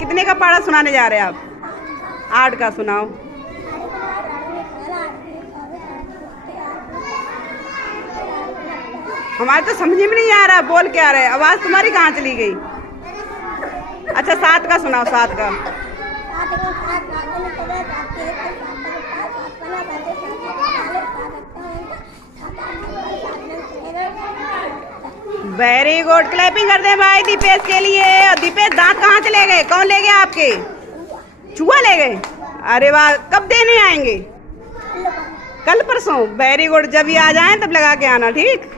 कितने का पढ़ा सुनाने जा रहे हैं आप? 8 का सुनाओ। हमारे तो समझ में नहीं आ रहा बोल क्या रहे, आवाज तुम्हारी कहाँ चली गई? अच्छा 7 का सुनाओ, 7 का। वेरी गुड, क्लैपिंग कर दे भाई दीपेश के लिए। दीपेश दांत कहाँ चले गए? कौन ले गया आपके? चूहा ले गए? अरे वाह, कब देने आएंगे? कल परसों? वेरी गुड, जब ये आ जाएं तब लगा के आना, ठीक।